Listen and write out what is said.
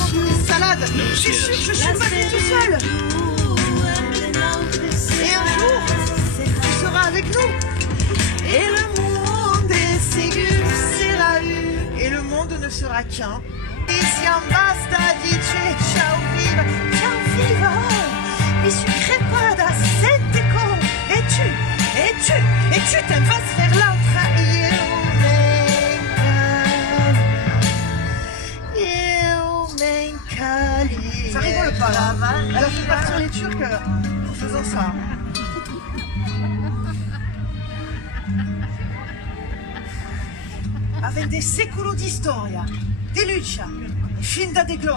manger des salades. Je suis sûre que je suis pas née tout seul. Et un jour, tu seras avec nous. Et le monde est ségur, sera eu. Et le monde ne sera qu'un. E siamo basta dice ciao viva, ciao viva. Mi sucrepada sente con. Et tu t'aimes pas se faire l'autre. Ça rigole pas là. Elle a fait partir les Turcs en faisant ça. Avec des secolo di storia, di luce, fin da de gloria.